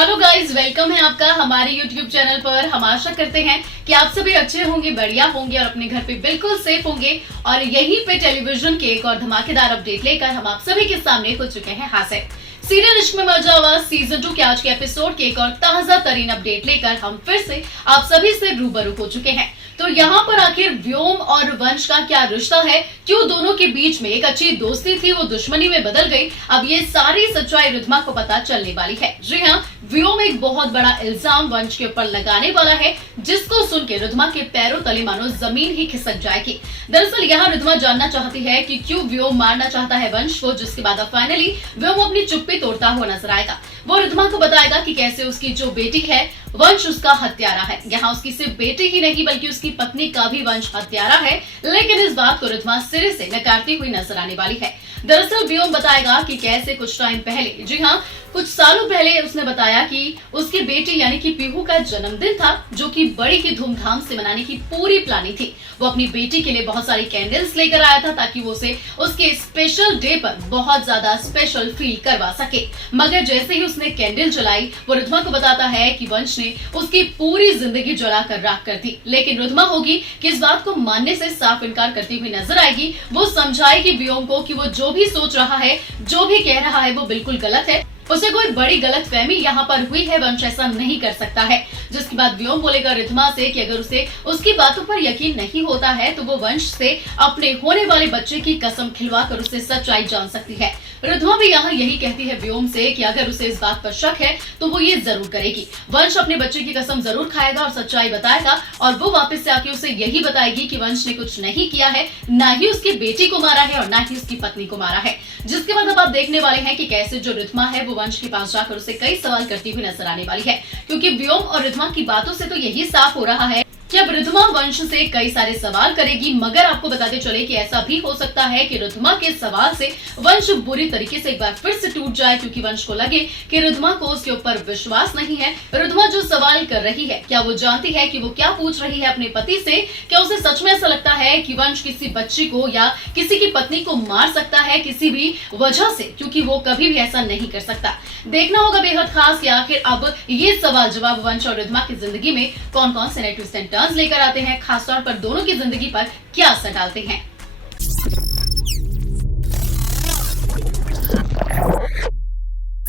Hello guys, welcome है आपका हमारे यूट्यूब चैनल पर। हम आशा करते हैं कि आप सभी अच्छे होंगे, बढ़िया होंगे और अपने घर पे बिल्कुल सेफ होंगे। और यहीं पे टेलीविजन के एक और धमाकेदार अपडेट लेकर हम आप सभी के सामने हो चुके हैं हाजिर। सीरियल इश्क में मजा हुआ सीजन 2 के आज के एपिसोड के एक और ताजा तरीन अपडेट लेकर हम फिर से आप सभी से रूबरू हो चुके हैं। तो यहाँ पर आखिर व्योम और वंश का क्या रिश्ता है, क्यों दोनों के बीच में एक अच्छी दोस्ती थी वो दुश्मनी में बदल गई, अब ये सारी सच्चाई रिद्धिमा को पता चलने वाली है। जी हाँ, व्योम एक बहुत बड़ा इल्जाम वंश के ऊपर लगाने वाला है, जिसको सुन के रिद्धिमा के पैरों तले मानो जमीन ही खिसक जाएगी। दरअसल यहाँ रिद्धिमा जानना चाहती है कि क्यों व्योम मारना चाहता है वंश को, जिसके बाद फाइनली व्योम अपनी चुप्पी तोड़ता हुआ नजर आएगा। वो रिद्धिमा को बताएगा कि कैसे उसकी जो बेटी है वंश उसका हत्यारा है। यहाँ उसकी सिर्फ बेटी ही नहीं बल्कि उसकी पत्नी का भी वंश हत्यारा है, लेकिन इस बात को रिद्धिमा सिरे से नकारती हुई नजर आने वाली है। दरअसल व्योम बताएगा कि कैसे कुछ टाइम पहले, जी हाँ कुछ सालों पहले उसने बताया कि उसकी बेटी यानी कि पीहू का जन्मदिन था, जो कि बड़ी ही धूमधाम से मनाने की पूरी प्लानिंग थी। वो अपनी बेटी के लिए बहुत सारी कैंडल्स लेकर आया था ताकि वो उसे उसके स्पेशल डे पर बहुत ज्यादा स्पेशल फील करवा सके। मगर जैसे ही उसने कैंडल जलाई, वो रिद्धिमा को बताता है कि वंश ने उसकी पूरी जिंदगी जला कर राख कर दी। लेकिन रिद्धिमा होगी कि इस बात को मानने से साफ इनकार करती हुई नजर आएगी। वो समझाएगी व्योम को कि वो जो भी सोच रहा है, जो भी कह रहा है वो बिल्कुल गलत है, उसे कोई बड़ी गलतफहमी यहाँ पर हुई है, वंश ऐसा नहीं कर सकता है। जिसके बाद व्योम बोलेगा रिद्धिमा से कि अगर उसे उसकी बातों पर यकीन नहीं होता है तो वो वंश से अपने होने वाले बच्चे की कसम खिलवा कर उसे सच्चाई जान सकती है। रिद्धिमा भी यहाँ यही कहती है व्योम से कि अगर उसे इस बात पर शक है तो वो ये जरूर करेगी। वंश अपने बच्चे की कसम जरूर खाएगा और सच्चाई बताएगा, और वो वापस से आके उसे यही बताएगी कि वंश ने कुछ नहीं किया है, ना ही उसकी बेटी को मारा है और ना ही उसकी पत्नी को मारा है। जिसके बाद अब आप देखने वाले हैं कि कैसे जो रिद्धिमा है वो वंश के पास जाकर उसे कई सवाल करती हुई नजर आने वाली है, क्योंकि व्योम और रिद्धिमा की बातों से तो यही साफ हो रहा है कि अब रिद्धिमा वंश से कई सारे सवाल करेगी। मगर आपको बताते चले कि ऐसा भी हो सकता है कि रिद्धिमा के सवाल से वंश बुरी तरीके से एक बार फिर से टूट जाए, क्योंकि वंश को लगे कि रिद्धिमा को उसके ऊपर विश्वास नहीं है। रिद्धिमा जो सवाल कर रही है, क्या वो जानती है कि वो क्या पूछ रही है अपने पति से? क्या उसे सच में ऐसा लगता है कि वंश किसी बच्ची को या किसी की पत्नी को मार सकता है किसी भी वजह से? क्योंकि वो कभी भी ऐसा नहीं कर सकता। देखना होगा बेहद खास कि आखिर अब ये सवाल जवाब वंश और रिद्धिमा की जिंदगी में कौन कौन से ट्विस्ट एंड टर्न्स लेकर आते हैं, खासतौर पर दोनों की जिंदगी पर क्या असर डालते हैं।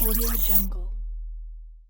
Audio Jungle।